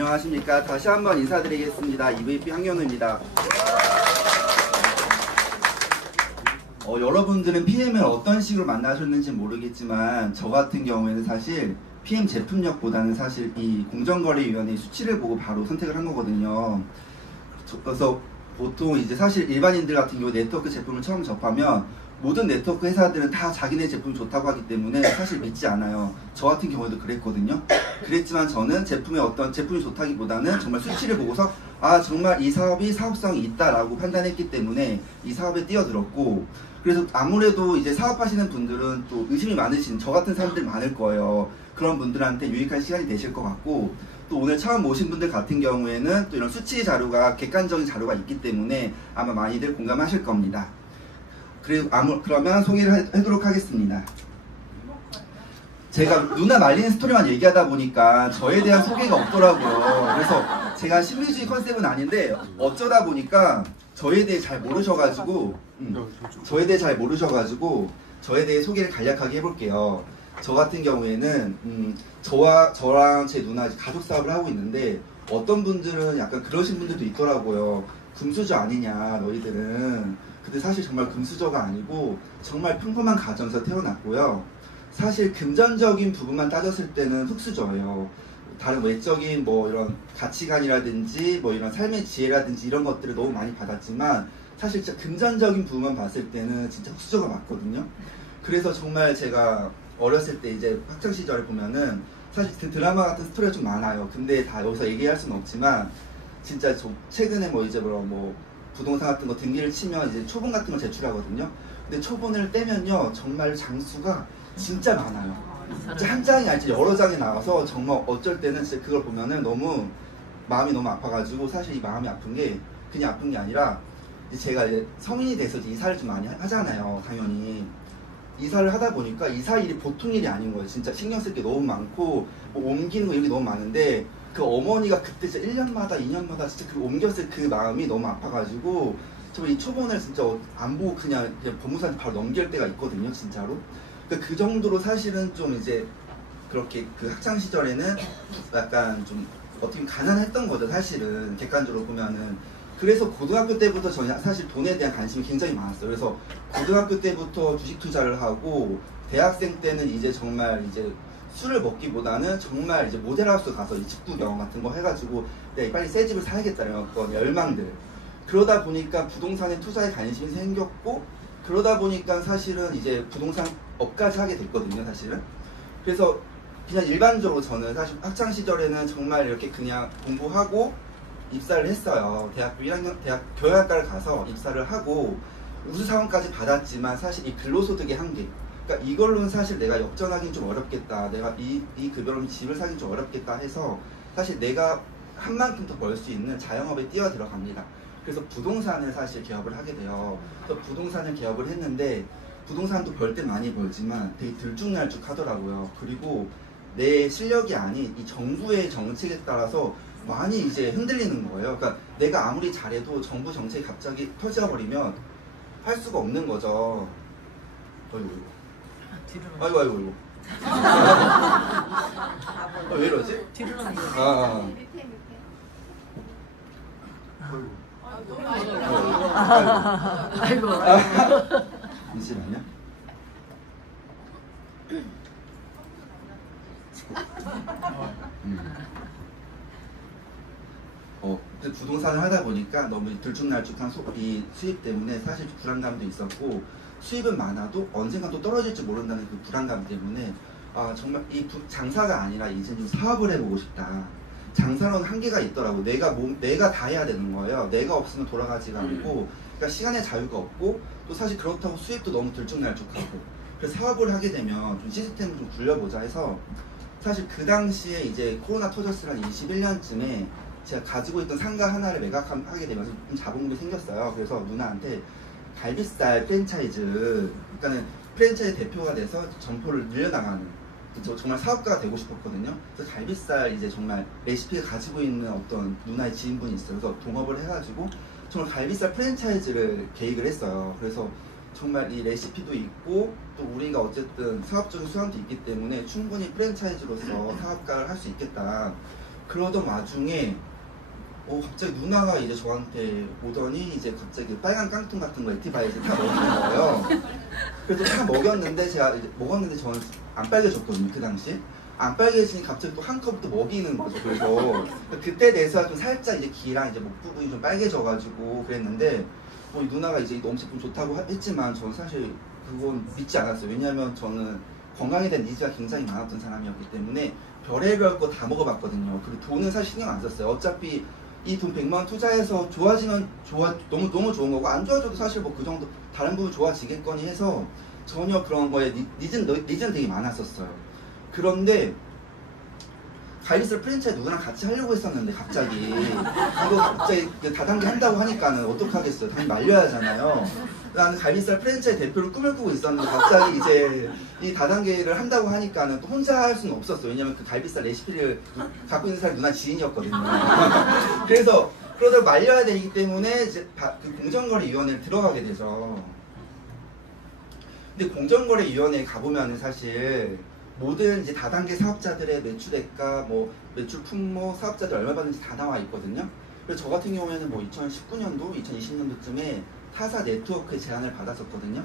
안녕하십니까. 다시 한번 인사드리겠습니다. EVP 황현우입니다. 여러분들은 PM을 어떤 식으로 만나셨는지 모르겠지만 저 같은 경우에는 사실 PM 제품력보다는 사실 이 공정거래위원회 수치를 보고 바로 선택을 한 거거든요. 그래서 보통 이제 사실 일반인들 같은 경우 네트워크 제품을 처음 접하면 모든 네트워크 회사들은 다 자기네 제품이 좋다고 하기 때문에 사실 믿지 않아요. 저 같은 경우에도 그랬거든요. 그랬지만 저는 제품의 어떤 제품이 좋다기보다는 정말 수치를 보고서 아 정말 이 사업이 사업성이 있다라고 판단했기 때문에 이 사업에 뛰어들었고, 그래서 아무래도 이제 사업하시는 분들은 또 의심이 많으신 저 같은 사람들이 많을 거예요. 그런 분들한테 유익한 시간이 되실 것 같고, 또 오늘 처음 모신 분들 같은 경우에는 또 이런 수치 자료가 객관적인 자료가 있기 때문에 아마 많이들 공감하실 겁니다. 그러면 소개를 하도록 하겠습니다. 제가 누나 말리는 스토리만 얘기하다 보니까 저에 대한 소개가 없더라고요. 그래서 제가 신비주의 컨셉은 아닌데 어쩌다 보니까 저에 대해 잘 모르셔가지고 저에 대해 소개를 간략하게 해볼게요. 저 같은 경우에는 저랑 제 누나 가족 사업을 하고 있는데 어떤 분들은 약간 그러신 분들도 있더라고요. 금수저 아니냐 너희들은. 근데 사실 정말 금수저가 아니고 정말 평범한 가정에서 태어났고요. 사실 금전적인 부분만 따졌을 때는 흙수저예요. 다른 외적인 뭐 이런 가치관이라든지 뭐 이런 삶의 지혜라든지 이런 것들을 너무 많이 받았지만 사실 진짜 금전적인 부분만 봤을 때는 진짜 흙수저가 맞거든요. 그래서 정말 제가 어렸을 때 이제 학창 시절에 보면은 사실 그 드라마 같은 스토리가 좀 많아요. 근데 다 여기서 얘기할 수는 없지만 진짜 최근에 뭐 이제 뭐 부동산 같은 거 등기를 치면 이제 초본 같은 걸 제출하거든요. 근데 초본을 떼면요 정말 장수가 진짜 많아요. 진짜 한 장이 아니라 여러 장이 나와서 정말 어쩔 때는 진짜 그걸 보면은 너무 마음이 너무 아파가지고, 사실 이 마음이 아픈 게 그냥 아픈 게 아니라 제가 이제 성인이 돼서 이제 이사를 좀 많이 하잖아요. 당연히 이사를 하다 보니까 이사 일이 보통 일이 아닌 거예요. 진짜 신경 쓸 게 너무 많고 뭐 옮기는 거 이런 게 너무 많은데 그 어머니가 그때 진짜 1년마다 2년마다 진짜 그 옮겼을 그 마음이 너무 아파가지고 정말 이 초본을 진짜 안 보고 그냥 법무사한테 바로 넘길 때가 있거든요. 진짜로. 그러니까 그 정도로 사실은 좀 이제 그렇게 그 학창 시절에는 약간 좀 어떻게 가난했던 거죠. 사실은 객관적으로 보면은. 그래서 고등학교 때부터 저는 사실 돈에 대한 관심이 굉장히 많았어요. 그래서 고등학교 때부터 주식 투자를 하고 대학생 때는 이제 정말 이제 술을 먹기보다는 정말 이제 모델하우스 가서 이 집 구경 같은 거 해가지고 내가 빨리 새 집을 사야겠다는 어떤 열망들. 그러다 보니까 부동산에 투자에 관심이 생겼고, 그러다 보니까 사실은 이제 부동산 업까지 하게 됐거든요. 사실은. 그래서 그냥 일반적으로 저는 사실 학창 시절에는 정말 이렇게 그냥 공부하고 입사를 했어요. 대학교 1학년 대학 교양학과를 가서 입사를 하고 우수사원까지 받았지만 사실 이 근로소득의 한계, 그러니까 이걸로는 사실 내가 역전하기는 좀 어렵겠다, 내가 이 급여로 집을 사긴 좀 어렵겠다 해서 사실 내가 한 만큼 더 벌 수 있는 자영업에 뛰어들어갑니다. 그래서 부동산을 사실 개업을 하게 돼요. 그래서 부동산을 개업을 했는데 부동산도 벌 때 많이 벌지만 되게 들쭉날쭉 하더라고요. 그리고 내 실력이 아닌 이 정부의 정책에 따라서 많이 이제 흔들리는 거예요. 그러니까 내가 아무리 잘해도 정부 정책이 갑자기 터져버리면 할 수가 없는 거죠. 아이고. 왜 이러지? 뒤로 넘겨. 아이고. 잠시만요. 부동산을 하다 보니까 너무 들쭉날쭉한 이 수입 때문에 사실 불안감도 있었고, 수입은 많아도 언젠가 또 떨어질지 모른다는 그 불안감 때문에 정말 이 장사가 아니라 이제 좀 사업을 해보고 싶다. 장사로는 한계가 있더라고. 내가 다 해야 되는 거예요. 내가 없으면 돌아가지가 않고, 그러니까 시간의 자유가 없고, 또 사실 그렇다고 수입도 너무 들쭉날쭉하고. 그래서 사업을 하게 되면 좀 시스템을 좀 굴려보자 해서, 사실 그 당시에 이제 코로나 터졌을 한 21년쯤에 제가 가지고 있던 상가 하나를 매각하게 되면서 좀 자본금이 생겼어요. 그래서 누나한테 갈비살 프랜차이즈, 그러니까는 프랜차이즈 대표가 돼서 점포를 늘려나가는, 저 정말 사업가가 되고 싶었거든요. 그래서 갈비살 이제 정말 레시피를 가지고 있는 어떤 누나의 지인분이 있어요. 그래서 동업을 해가지고 정말 갈비살 프랜차이즈를 계획을 했어요. 그래서 정말 이 레시피도 있고 또 우리가 어쨌든 사업적인 수완도 있기 때문에 충분히 프랜차이즈로서 사업가를 할 수 있겠다. 그러던 와중에 갑자기 누나가 이제 저한테 오더니 이제 갑자기 빨간 깡통 같은 거 액티바에 이제 다 먹이는 거예요. 그래서 다 먹였는데 제가 이제 먹었는데 저는 안 빨개졌거든요. 그 당시 안 빨개지니 갑자기 또 한 컵을 또 먹이는 거죠. 그래서 그때 돼서 좀 살짝 이제 귀랑 이제 목 부분이 좀 빨개져가지고 그랬는데 이 누나가 이제 너무 제품 좋다고 했지만 저는 사실 그건 믿지 않았어요. 왜냐하면 저는 건강에 대한 니즈가 굉장히 많았던 사람이었기 때문에 별의별 거 다 먹어봤거든요. 그리고 돈은 사실 신경 안 썼어요. 어차피 이 돈 100만 원 투자해서 좋아지면 너무 좋은 거고 안 좋아져도 사실 뭐 그 정도 다른 부분 좋아지겠거니 해서 전혀 그런 거에 니즈는 되게 많았었어요. 그런데 갈비살 프랜차이즈 누구랑 같이 하려고 했었는데 갑자기 이거 갑자기 다단계 한다고 하니까는 어떡하겠어요. 당연히 말려야 하잖아요. 나는 갈비살 프랜차이즈 대표를 꿈을 꾸고 있었는데 갑자기 이제 이 다단계를 한다고 하니까는 또 혼자 할 수는 없었어요. 왜냐면 그 갈비살 레시피를 갖고 있는 사람이 누나 지인이었거든요. 그래서 그러다 말려야 되기 때문에 이제 그 공정거래위원회를 들어가게 되죠. 근데 공정거래위원회에 가보면은 사실 모든 이제 다단계 사업자들의 매출액과 뭐 매출 품목, 사업자들 얼마 받는지 다 나와 있거든요. 그래서 저 같은 경우에는 뭐 2019년도, 2020년도쯤에 타사 네트워크에 제안을 받았었거든요.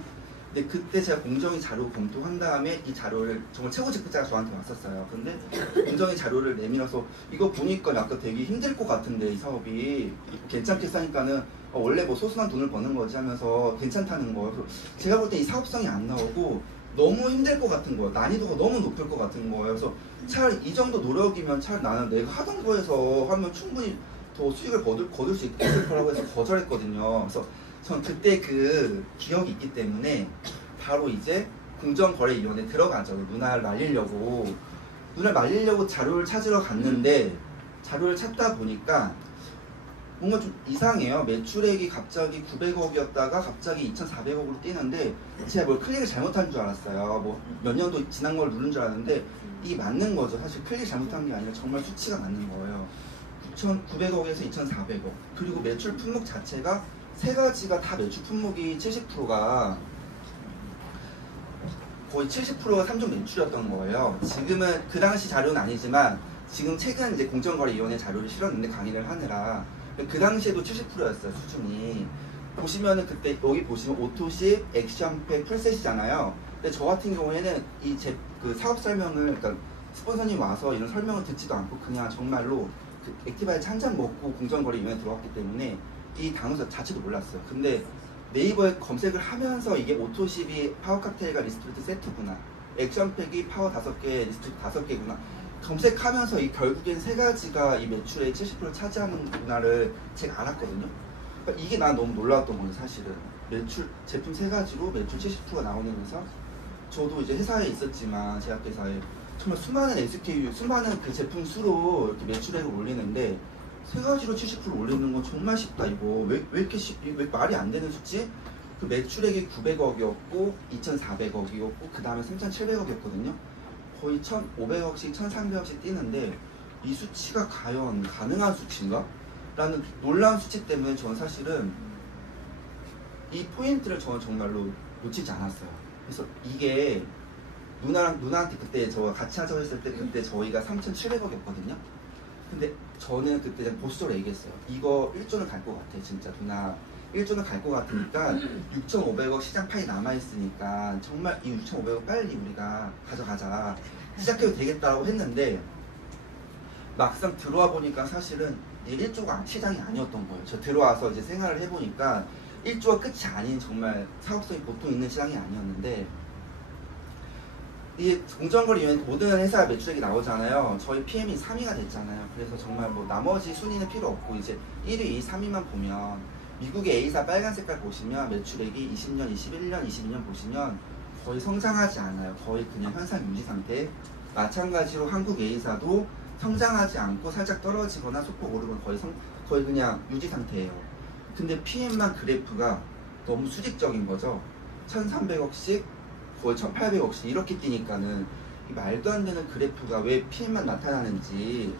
근데 그때 제가 공정위 자료 검토한 다음에 이 자료를 정말 최고 직급자가 저한테 왔었어요. 근데 공정위 자료를 내밀어서 이거 보니까 약간 되게 힘들 것 같은데 이 사업이 괜찮겠어 하니까는 원래 뭐 소소한 돈을 버는 거지 하면서 괜찮다는 거예요. 제가 볼 때 이 사업성이 안 나오고 너무 힘들 것 같은 거예요. 난이도가 너무 높을 것 같은 거예요. 그래서 차라리 이 정도 노력이면 차라리 나는 내가 하던 거에서 하면 충분히 더 수익을 거둘 수 있을 거라고 해서 거절했거든요. 그래서 전 그때 그 기억이 있기 때문에 바로 이제 공정거래위원회에 들어가죠. 누나를 말리려고 자료를 찾으러 갔는데 자료를 찾다 보니까 뭔가 좀 이상해요. 매출액이 갑자기 900억이었다가 갑자기 2,400억으로 뛰는데 제가 뭘 클릭을 잘못한 줄 알았어요. 뭐 몇 년도 지난 걸 누른 줄 알았는데 이게 맞는 거죠. 사실 클릭 잘못한 게 아니라 정말 수치가 맞는 거예요. 9,900억에서 2,400억. 그리고 매출 품목 자체가 세 가지가 다 매출 품목이 70%가 거의 70%가 3종 매출이었던 거예요. 지금은 그 당시 자료는 아니지만 지금 최근 이제 공정거래위원회 자료를 실었는데 강의를 하느라 그 당시에도 70%였어요 수준이. 보시면은 그때 여기 보시면 오토십, 액션팩, 풀셋이잖아요. 근데 저 같은 경우에는 그 사업 설명을 그러니까 스폰서님 와서 이런 설명을 듣지도 않고 그냥 정말로 그 액티바이트 한 잔 먹고 공정거래위원회 들어왔기 때문에 이 단어 자체도 몰랐어요. 근데 네이버에 검색을 하면서 이게 오토십이 파워 칵테일과 리스트리트 세트구나, 액션팩이 파워 5개, 리스트리트 5개구나 검색하면서 이 결국엔 세 가지가 이 매출의 70%를 차지하는구나를 제가 알았거든요. 그러니까 이게 난 너무 놀라웠던 거예요. 사실은 매출 제품 세 가지로 매출 70%가 나오는 회사. 저도 이제 회사에 있었지만 제약회사에 정말 수많은 SKU, 수많은 그 제품 수로 이렇게 매출액을 올리는데 세 가지로 70% 올리는 건 정말 쉽다. 이거 왜 이렇게 왜 말이 안 되는 수치? 그 매출액이 900억이었고 2,400억이었고 그 다음에 3,700억이었거든요. 거의 1,500억씩 1,300억씩 뛰는데 이 수치가 과연 가능한 수치인가? 라는 놀라운 수치 때문에 저는 사실은 이 포인트를 저는 정말로 놓치지 않았어요. 그래서 이게 누나한테 그때 저 같이 하자고 했을 때 그때 저희가 3,700억이었거든요. 근데 저는 그때 보수적으로 얘기했어요. 이거 1조는 갈 것 같아. 진짜 누나 1조는 갈 것 같으니까 6,500억 시장 파이 남아있으니까 정말 이 6,500억 빨리 우리가 가져가자. 시작해도 되겠다고 했는데 막상 들어와 보니까 사실은 1조가 시장이 아니었던 거예요. 저 들어와서 이제 생활을 해보니까 1조가 끝이 아닌 정말 사업성이 보통 있는 시장이 아니었는데 이 공정거래위원회 모든 회사 매출액이 나오잖아요. 저희 PM이 3위가 됐잖아요. 그래서 정말 뭐 나머지 순위는 필요 없고 이제 1위, 2위, 3위만 보면 미국의 A사 빨간 색깔 보시면 매출액이 20년, 21년, 22년 보시면 거의 성장하지 않아요. 거의 그냥 현상 유지 상태. 마찬가지로 한국 A사도 성장하지 않고 살짝 떨어지거나 소폭 오르면 거의 그냥 유지 상태예요. 근데 PM만 그래프가 너무 수직적인 거죠. 1,300억씩 거의 1,800억씩 이렇게 뛰니까는 이 말도 안 되는 그래프가 왜 PM만 나타나는지.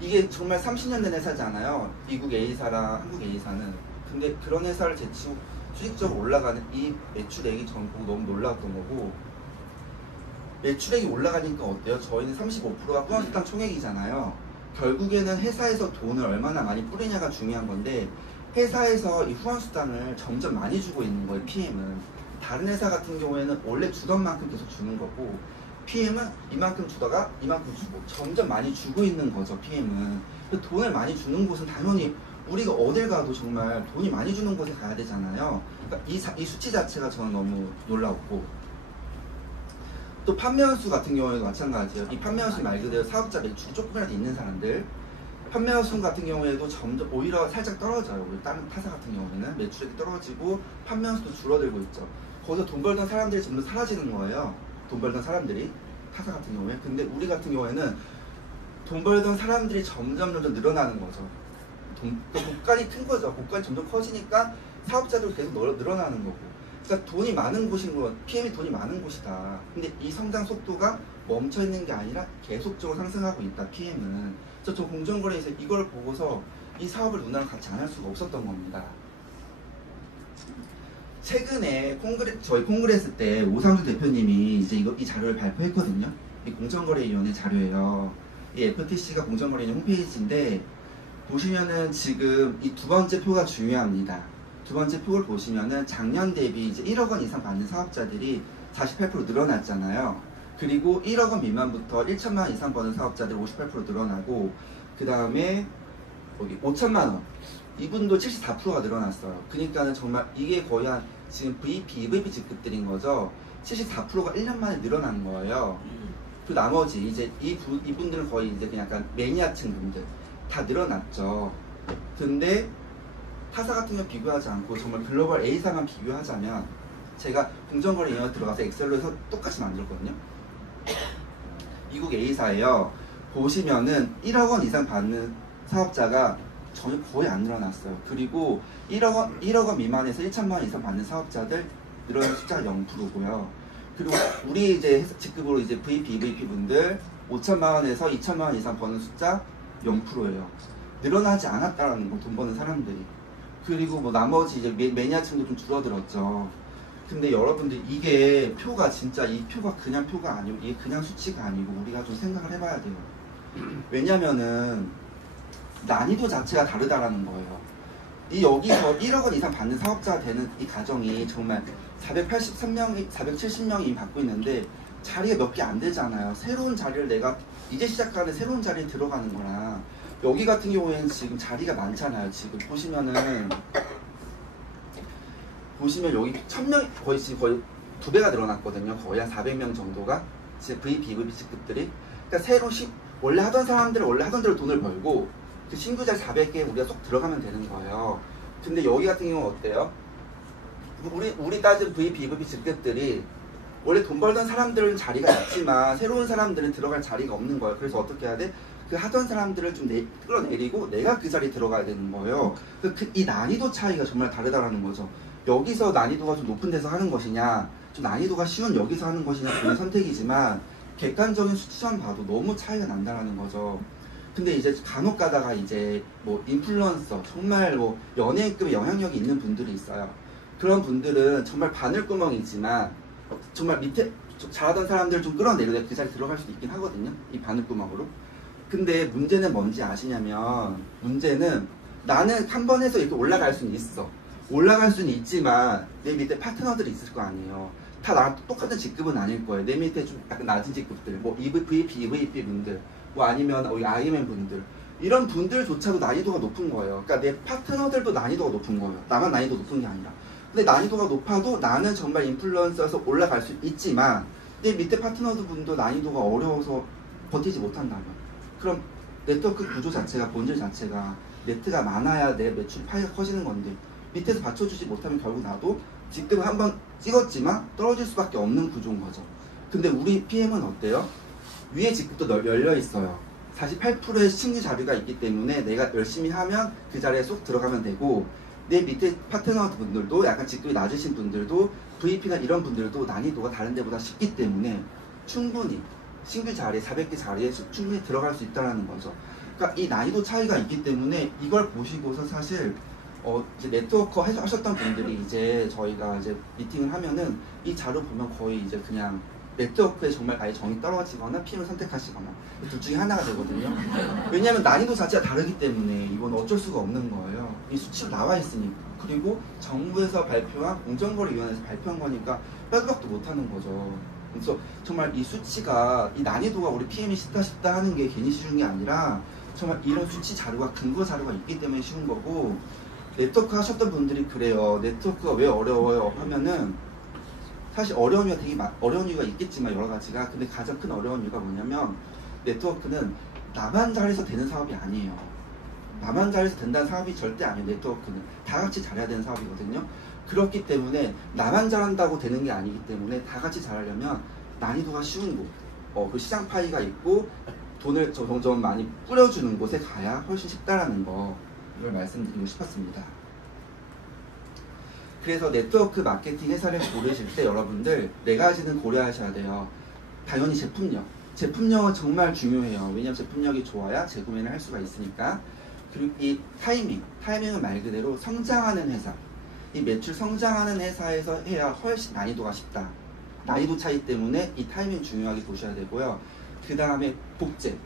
이게 정말 30년 된 회사잖아요. 미국 A사랑 한국 A사는. 근데 그런 회사를 제치고 수직적으로 올라가는 이 매출액이 전 보고 너무 놀라웠던 거고 매출액이 올라가니까 어때요? 저희는 35%가 후원수당 총액이잖아요. 결국에는 회사에서 돈을 얼마나 많이 뿌리냐가 중요한 건데 회사에서 이 후원수당을 점점 많이 주고 있는 거예요. PM은 다른 회사 같은 경우에는 원래 주던 만큼 계속 주는 거고 PM은 이만큼 주다가 이만큼 주고 점점 많이 주고 있는 거죠. PM은 돈을 많이 주는 곳은 당연히 우리가 어딜 가도 정말 돈이 많이 주는 곳에 가야 되잖아요. 그러니까 이 수치 자체가 저는 너무 놀라웠고, 또 판매원수 같은 경우에도 마찬가지예요. 이 판매원수 말 그대로 사업자 매출이 조금이라도 있는 사람들, 판매원수 같은 경우에도 점점 오히려 살짝 떨어져요. 우리 다른 타사 같은 경우에는 매출액이 떨어지고 판매원수도 줄어들고 있죠. 거기서 돈 벌던 사람들이 점점 사라지는 거예요. 돈 벌던 사람들이, 타사 같은 경우에. 근데 우리 같은 경우에는 돈 벌던 사람들이 점점 늘어나는 거죠. 곡간이 큰 거죠. 곡간이 점점 커지니까 사업자도 계속 늘어나는 거고. 그러니까 돈이 많은 곳인 거, PM이 돈이 많은 곳이다. 근데 이 성장 속도가 멈춰 있는 게 아니라 계속적으로 상승하고 있다. PM은. 그래서 저 공정거래에서 이걸 보고서 이 사업을 누나랑 같이 안 할 수가 없었던 겁니다. 최근에 저희 콩그레스 때 오상수 대표님이 이제 이 자료를 발표했거든요. 이 공정거래위원회 자료예요. 이 FTC가 공정거래위원회 홈페이지인데 보시면은 지금 이 두 번째 표가 중요합니다. 두 번째 표를 보시면은 작년 대비 이제 1억 원 이상 받는 사업자들이 48% 늘어났잖아요. 그리고 1억 원 미만부터 1천만 원 이상 버는 사업자들 58% 늘어나고, 그 다음에 여기 5천만 원 이분도 74%가 늘어났어요. 그러니까는 정말 이게 거의 한 지금 VP, EVP 직급들인 거죠. 74%가 1년 만에 늘어난 거예요. 그 나머지 이제 이분들은 거의 이제 그냥 약간 매니아층 분들 다 늘어났죠. 근데 타사 같은 거 비교하지 않고 정말 글로벌 A사만 비교하자면, 제가 공정거래 영역 들어가서 엑셀로 해서 똑같이 만들었거든요. 미국 A사예요. 보시면은 1억 원 이상 받는 사업자가 전혀 거의 안 늘어났어요. 그리고 1억 원 미만에서 1천만 원 이상 받는 사업자들 늘어난 숫자가 0%고요. 그리고 우리 이제 직급으로 이제 VP, EVP 분들 5천만 원에서 2천만 원 이상 버는 숫자 0%예요. 늘어나지 않았다라는 거, 돈 버는 사람들이. 그리고 뭐 나머지 이제 매니아층도 좀 줄어들었죠. 근데 여러분들 이게 표가 진짜, 이 표가 그냥 표가 아니고 이게 그냥 수치가 아니고 우리가 좀 생각을 해봐야 돼요. 왜냐면은 난이도 자체가 다르다라는 거예요. 이 여기서 1억 원 이상 받는 사업자가 되는 이 가정이 정말 483명이, 470명이 받고 있는데 자리가 몇 개 안 되잖아요. 새로운 자리를 내가 이제 시작하는 새로운 자리에 들어가는 거랑, 여기 같은 경우에는 지금 자리가 많잖아요. 지금 보시면 여기 1000명, 거의 지금 거의 2배가 늘어났거든요. 거의 한 400명 정도가 지금 VP, EVP 직급들이. 그러니까 원래 하던 사람들은 원래 하던 대로 돈을 벌고 그 신규 자리 400개 우리가 쏙 들어가면 되는 거예요. 근데 여기 같은 경우는 어때요? 우리 따진 VP, EVP 직급들이 원래 돈 벌던 사람들은 자리가 있지만 새로운 사람들은 들어갈 자리가 없는 거예요. 그래서 어떻게 해야 돼? 그 하던 사람들을 좀 끌어내리고 내가 그 자리에 들어가야 되는 거예요. 이 난이도 차이가 정말 다르다라는 거죠. 여기서 난이도가 좀 높은 데서 하는 것이냐, 좀 난이도가 쉬운 여기서 하는 것이냐, 그런 선택이지만 객관적인 수치만 봐도 너무 차이가 난다라는 거죠. 근데 이제 간혹 가다가 이제 뭐 인플루언서, 정말 뭐 연예인급의 영향력이 있는 분들이 있어요. 그런 분들은 정말 바늘구멍이지만 정말 밑에 잘하던 사람들을 좀 끌어내려 그 자리에 들어갈 수도 있긴 하거든요. 이 바늘구멍으로. 근데 문제는 뭔지 아시냐면, 문제는 나는 한 번 해서 이렇게 올라갈 수는 있어. 올라갈 수는 있지만 내 밑에 파트너들이 있을 거 아니에요. 다 나랑 똑같은 직급은 아닐 거예요. 내 밑에 좀 약간 낮은 직급들, 뭐 VP, EVP 분들, 뭐 아니면 IMM 분들, 이런 분들조차도 난이도가 높은 거예요. 그러니까 내 파트너들도 난이도가 높은 거예요. 나만 난이도 높은 게 아니라. 근데 난이도가 높아도 나는 정말 인플루언서에서 올라갈 수 있지만 내 밑에 파트너들 분도 난이도가 어려워서 버티지 못한다면, 그럼 네트워크 구조 자체가, 본질 자체가 네트가 많아야 내 매출 파이가 커지는 건데 밑에서 받쳐주지 못하면 결국 나도 직급을 한번 찍었지만 떨어질 수밖에 없는 구조인 거죠. 근데 우리 PM은 어때요? 위에 직급도 열려 있어요. 48%의 신규 자리가 있기 때문에 내가 열심히 하면 그 자리에 쏙 들어가면 되고, 내 밑에 파트너 분들도 약간 직급이 낮으신 분들도 VP나 이런 분들도 난이도가 다른 데보다 쉽기 때문에 충분히 신규 자리에 400개 자리에 충분히 들어갈 수 있다는 거죠. 그러니까 이 난이도 차이가 있기 때문에 이걸 보시고서 사실 이제 네트워커 하셨던 분들이 이제 저희가 이제 미팅을 하면은 이 자료 보면 거의 이제 그냥 네트워크에 정말 아예 정이 떨어지거나 PM을 선택하시거나 둘 중에 하나가 되거든요. 왜냐하면 난이도 자체가 다르기 때문에 이건 어쩔 수가 없는 거예요. 이 수치로 나와 있으니까. 그리고 정부에서 발표한 공정거래위원회에서 발표한 거니까 빼도 박도 못하는 거죠. 그래서 정말 이 수치가, 이 난이도가 우리 PM이 쉽다 하는 게 괜히 쉬운 게 아니라 정말 이런 수치 자료가, 근거 자료가 있기 때문에 쉬운 거고, 네트워크 하셨던 분들이 그래요. 네트워크가 왜 어려워요? 하면은 사실 어려운 이유가 있겠지만 여러 가지가, 근데 가장 큰 어려운 이유가 뭐냐면 네트워크는 나만 잘해서 되는 사업이 아니에요. 나만 잘해서 된다는 사업이 절대 아니에요. 네트워크는 다 같이 잘해야 되는 사업이거든요. 그렇기 때문에 나만 잘한다고 되는 게 아니기 때문에 다 같이 잘하려면 난이도가 쉬운 곳, 그 시장 파이가 있고 돈을 점점 많이 뿌려주는 곳에 가야 훨씬 쉽다라는 거, 이걸 말씀드리고 싶었습니다. 그래서 네트워크 마케팅 회사를 고르실 때 여러분들 4가지는 고려하셔야 돼요. 당연히 제품력. 제품력은 정말 중요해요. 왜냐하면 제품력이 좋아야 재구매를 할 수가 있으니까. 그리고 이 타이밍은 말 그대로 성장하는 회사. 이 매출 성장하는 회사에서 해야 훨씬 난이도가 쉽다. 난이도 차이 때문에 이 타이밍 중요하게 보셔야 되고요. 그 다음에 복제.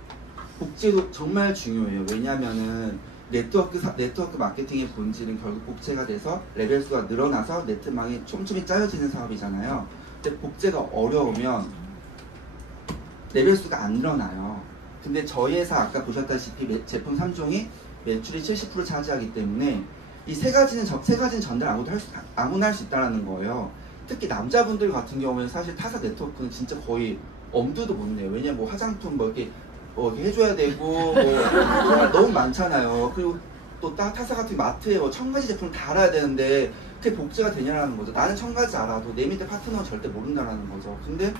복제도 정말 중요해요. 왜냐하면은 네트워크 마케팅의 본질은 결국 복제가 돼서 레벨 수가 늘어나서 네트망이 촘촘히 짜여지는 사업이잖아요. 근데 복제가 어려우면 레벨 수가 안 늘어나요. 근데 저희 회사 아까 보셨다시피 제품 3종이 매출이 70% 차지하기 때문에 이 세 가지는 전달 아무나 할 수 있다는 거예요. 특히 남자분들 같은 경우에는 사실 타사 네트워크는 진짜 거의 엄두도 못 내요. 왜냐면 뭐 화장품 이렇게 해줘야 되고 정말 너무 많잖아요. 그리고 또 타사 같은 마트에 1000가지 제품을 다 알아야 되는데 그게 복제가 되냐라는 거죠. 나는 1000가지 알아도 내 밑에 파트너는 절대 모른다라는 거죠. 근데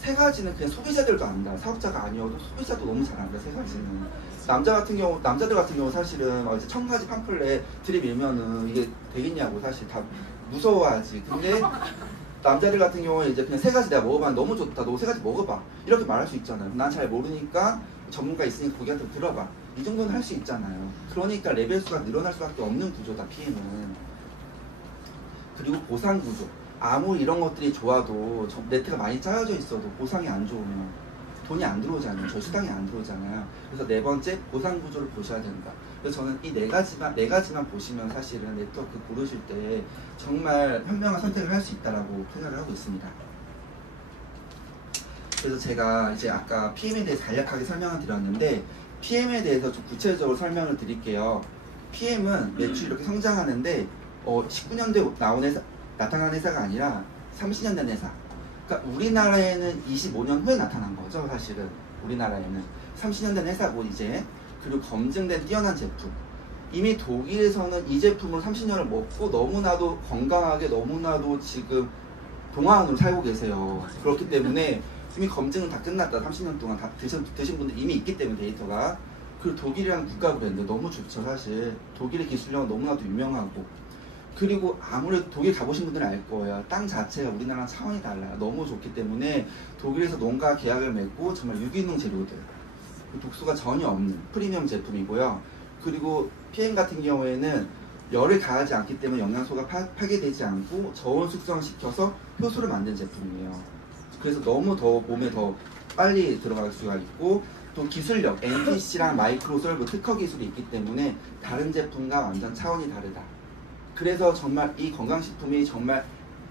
3가지는 그냥 소비자들도 안다. 사업자가 아니어도 소비자도 너무 잘 안다. 3가지는. 남자들 같은 경우 사실은 이제 1000가지 팜플렛 들이밀면은 이게 되겠냐고 사실 다 무서워하지. 근데 남자들 같은 경우는 이제 그냥 3가지 내가 먹어봤는데 너무 좋다. 너 3가지 먹어봐. 이렇게 말할 수 있잖아요. 난 잘 모르니까 전문가 있으니까 거기한테 들어봐. 이 정도는 할 수 있잖아요. 그러니까 레벨 수가 늘어날 수밖에 없는 구조다, PM은. 그리고 보상 구조. 아무리 이런 것들이 좋아도 네트가 많이 짜여져 있어도 보상이 안 좋으면 돈이 안 들어오잖아요. 저희 수당이 안 들어오잖아요. 그래서 4번째 보상 구조를 보셔야 된다. 그래서 저는 이 4가지만 보시면 사실은 네트워크 고르실 때 정말 현명한 선택을 할 수 있다라고 생각을 하고 있습니다. 그래서 제가 이제 아까 PM에 대해서 간략하게 설명을 드렸는데, PM에 대해서 좀 구체적으로 설명을 드릴게요. PM은 매출이 이렇게 성장하는데 19년도에 나타난 회사가 아니라 30년 된 회사. 그러니까 우리나라에는 25년 후에 나타난 거죠. 사실은 우리나라에는 30년 된 회사고 이제, 그리고 검증된 뛰어난 제품. 이미 독일에서는 이 제품을 30년을 먹고 너무나도 건강하게 너무나도 지금 동안으로 살고 계세요. 그렇기 때문에 이미 검증은 다 끝났다. 30년 동안 다 드신 분들 이미 있기 때문에 데이터가. 그리고 독일이랑 국가 브랜드 너무 좋죠. 사실 독일의 기술력은 너무나도 유명하고, 그리고 아무래도 독일 가보신 분들은 알 거예요. 땅 자체가 우리나라랑 차원이 달라요. 너무 좋기 때문에 독일에서 농가 계약을 맺고 정말 유기농 재료들, 독소가 전혀 없는 프리미엄 제품이고요. 그리고 PM 같은 경우에는 열을 가하지 않기 때문에 영양소가 파괴되지 않고 저온 숙성시켜서 효소를 만든 제품이에요. 그래서 너무 더 몸에 더 빨리 들어갈 수가 있고, 또 기술력, NPC랑 마이크로솔브 특허 기술이 있기 때문에 다른 제품과 완전 차원이 다르다. 그래서 정말 이 건강식품이 정말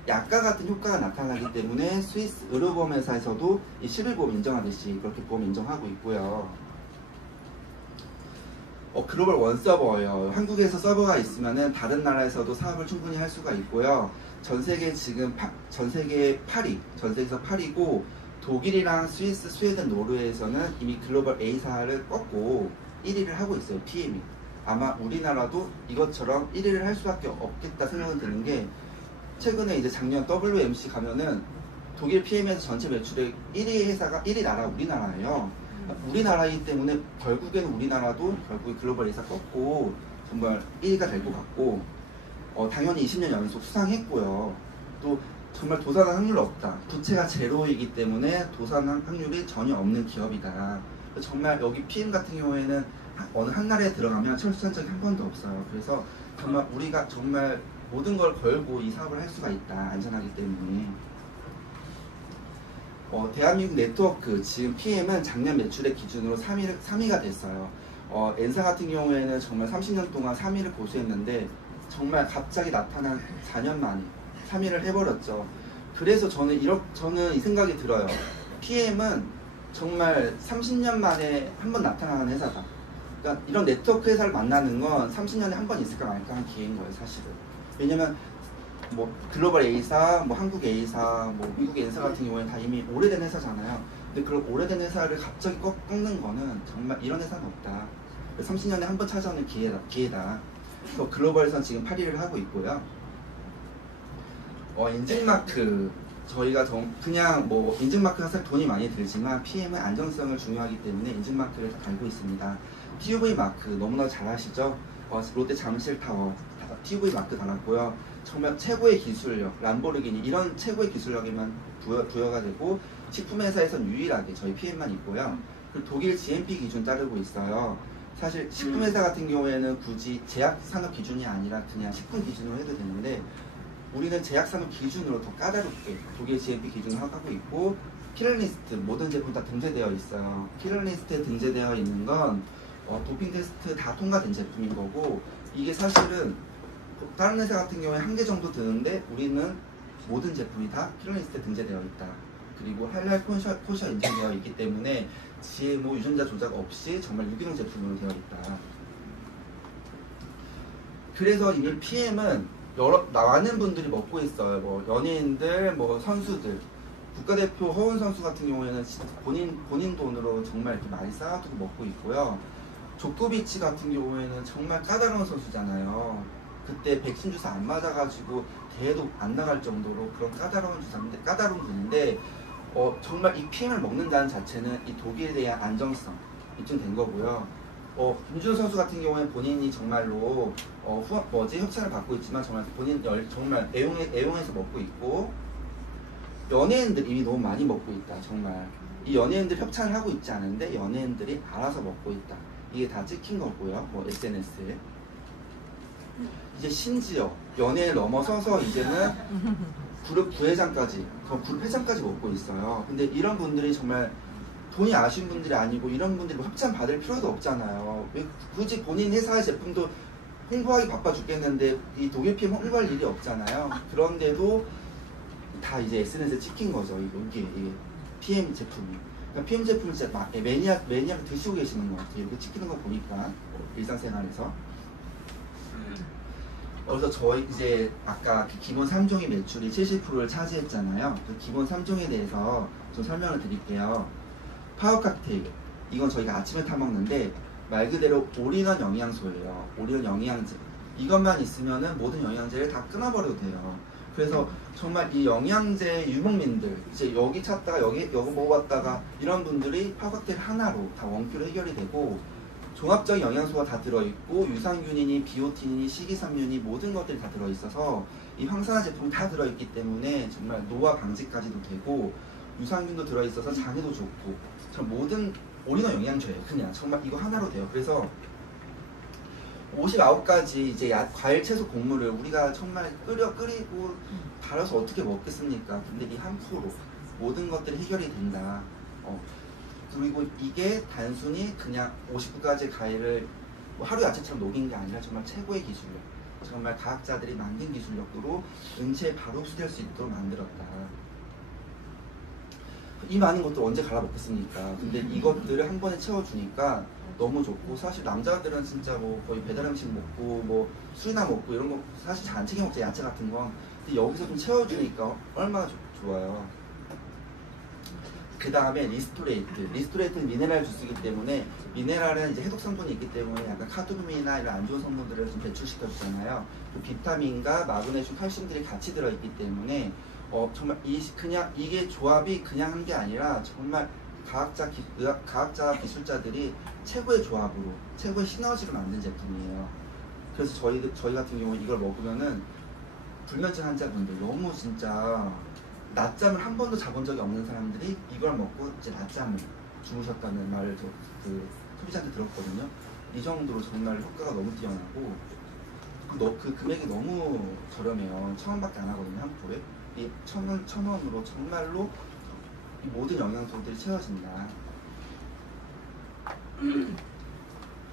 약과 같은 효과가 나타나기 때문에 스위스 의료보험 회사에서도 이 11보험 인정하듯이 그렇게 보험 인정하고 있고요. 글로벌 원 서버예요. 한국에서 서버가 있으면은 다른 나라에서도 사업을 충분히 할 수가 있고요. 전 세계 지금 전 세계에서 8위고, 독일이랑 스위스, 스웨덴, 노르웨이에서는 이미 글로벌 A사를 꺾고 1위를 하고 있어요. PM이. 아마 우리나라도 이것처럼 1위를 할 수밖에 없겠다 생각은 드는 게, 최근에 이제 작년 WMC 가면은 독일 PM에서 전체 매출의 1위 회사가 1위 나라 우리나라예요. 우리나라이기 때문에 결국에는 우리나라도 결국에 글로벌 회사 꺾고 정말 1위가 될 것 같고, 당연히 20년 연속 수상했고요. 또 정말 도산한 확률 없다. 부채가 제로이기 때문에 도산한 확률이 전혀 없는 기업이다. 정말 여기 PM 같은 경우에는 어느 한 나라에 들어가면 철수한 적이 한 번도 없어요. 그래서 정말 우리가 정말 모든 걸 걸고 이 사업을 할 수가 있다. 안전하기 때문에. 대한민국 네트워크 지금 PM은 작년 매출액 기준으로 3위가 됐어요. N사 같은 경우에는 정말 30년 동안 3위를 고수했는데 정말 갑자기 나타난 4년 만에 3위를 해버렸죠. 그래서 저는 이 생각이 들어요. PM은 정말 30년 만에 한 번 나타나는 회사다. 그러니까 이런 네트워크 회사를 만나는 건 30년에 한 번 있을까 말까 한 기회인 거예요, 사실은. 왜냐면 뭐 글로벌 A사, 뭐 한국 A사, 뭐 미국 N사 같은 경우에는 다 이미 오래된 회사잖아요. 근데 그런 오래된 회사를 갑자기 꺾는 거는 정말 이런 회사는 없다. 30년에 한 번 찾아오는 기회다. 그래서 글로벌에서는 지금 8위를 하고 있고요. 인증마크 저희가 그냥 뭐 인증마크가 사실 돈이 많이 들지만 PM은 안정성을 중요하기 때문에 인증마크를 다 달고 있습니다. TUV 마크 너무나 잘 아시죠? 롯데 잠실타워 TUV 마크 달았고요. 정말 최고의 기술력, 람보르기니 이런 최고의 기술력에만 부여가 되고 식품회사에선 유일하게 저희 PM만 있고요. 그리고 독일 GMP 기준 따르고 있어요. 사실 식품회사 같은 경우에는 굳이 제약산업 기준이 아니라 그냥 식품 기준으로 해도 되는데 우리는 제약산업 기준으로 더 까다롭게 독일 GMP 기준을 하고 있고 키럴리스트 모든 제품 다 등재되어 있어요. 키럴리스트에 등재되어 있는 건 도핑 테스트 다 통과된 제품인 거고 이게 사실은 다른 회사 같은 경우에 한 개 정도 드는데 우리는 모든 제품이 다 키럴리스트에 등재되어 있다. 그리고 할랄 코셔 인증되어 있기 때문에 GMO 유전자 조작 없이 정말 유기농 제품으로 되어 있다. 그래서 이미 PM은 많은 분들이 먹고 있어요. 뭐 연예인들, 뭐 선수들, 국가대표 허운 선수 같은 경우에는 본인 돈으로 정말 이렇게 많이 쌓아두고 먹고 있고요. 조코비치 같은 경우에는 정말 까다로운 선수잖아요. 그때 백신 주사 안 맞아가지고 대회도 안 나갈 정도로 그런 까다로운 분인데 정말 이 PM을 먹는다는 자체는 이 독일에 대한 안정성 입증된 거고요. 김준호 선수 같은 경우에는 본인이 정말로 협찬을 받고 있지만 정말 정말 애용해서 먹고 있고 연예인들이 이미 너무 많이 먹고 있다. 정말 이 연예인들 협찬을 하고 있지 않은데 연예인들이 알아서 먹고 있다. 이게 다 찍힌 거고요. 뭐 SNS에 이제 심지어 연예를 넘어서서 이제는 그룹 부회장까지, 그룹 회장까지 먹고 있어요. 근데 이런 분들이 정말 돈이 아쉬운 분들이 아니고 이런 분들이 협찬 받을 필요도 없잖아요. 왜 굳이 본인 회사의 제품도 홍보하기 바빠 죽겠는데 이 독일 PM 홍보할 일이 없잖아요. 그런데도 다 이제 SNS에 찍힌 거죠. 이게 PM 제품이. 그러니까 PM 제품을 진짜 매니악 드시고 계시는 것 같아요. 이렇게 찍히는 거 보니까 일상생활에서. 그래서 저희 이제 아까 기본 3종의 매출이 70%를 차지했잖아요. 그 기본 3종에 대해서 좀 설명을 드릴게요. 파워 칵테일, 이건 저희가 아침에 타먹는데 말 그대로 올인원 영양소예요. 올인원 영양제. 이것만 있으면은 모든 영양제를 다 끊어버려도 돼요. 그래서 정말 이 영양제 유목민들, 이제 여기 찾다가 여기 먹어봤다가 이런 분들이 파워 칵테일 하나로 다 원큐로 해결이 되고 종합적인 영양소가 다 들어있고 유산균이니 비오틴이니 식이섬유니 모든 것들이 다 들어있어서 이 황산화 제품이 다 들어있기 때문에 정말 노화 방지까지도 되고 유산균도 들어있어서 장에도 좋고 모든 올인원 영양제예요. 그냥 정말 이거 하나로 돼요. 그래서 59가지 이제 과일, 채소, 곡물을 우리가 정말 끓이고 갈아서 어떻게 먹겠습니까? 근데 이 한 포로 모든 것들이 해결이 된다. 그리고 이게 단순히 그냥 59가지 과일을 하루 야채처럼 녹인 게 아니라 정말 최고의 기술력, 정말 과학자들이 만든 기술력으로 음식에 바로 흡수될 수 있도록 만들었다. 이 많은 것들 언제 갈아 먹겠습니까? 근데 이것들을 한 번에 채워주니까 너무 좋고, 사실 남자들은 진짜 뭐 거의 배달 음식 먹고 뭐 술이나 먹고 이런 거 사실 잘 안 챙겨 먹죠, 야채 같은 거. 근데 여기서 좀 채워주니까 얼마나 좋아요. 그 다음에 리스토레이트는 미네랄 주스이기 때문에, 미네랄은 이제 해독 성분이 있기 때문에 약간 카드뮴이나 이런 안 좋은 성분들을 좀 배출시켜 주잖아요. 그 비타민과 마그네슘, 칼슘들이 같이 들어있기 때문에 정말 그냥 이게 조합이 그냥 한 게 아니라 정말 과학자 기술자들이 최고의 조합으로, 최고의 시너지로 만든 제품이에요. 그래서 저희 같은 경우는 이걸 먹으면은 불면증 환자분들, 너무 진짜 낮잠을 한 번도 자본 적이 없는 사람들이 이걸 먹고 이제 낮잠을 주무셨다는 말을 그 소비자한테 들었거든요. 이 정도로 정말 효과가 너무 뛰어나고, 그 금액이 너무 저렴해요. 1,000원밖에 안 하거든요, 한 포에. 이 1,000원으로 정말로 이 모든 영양소들이 채워진다.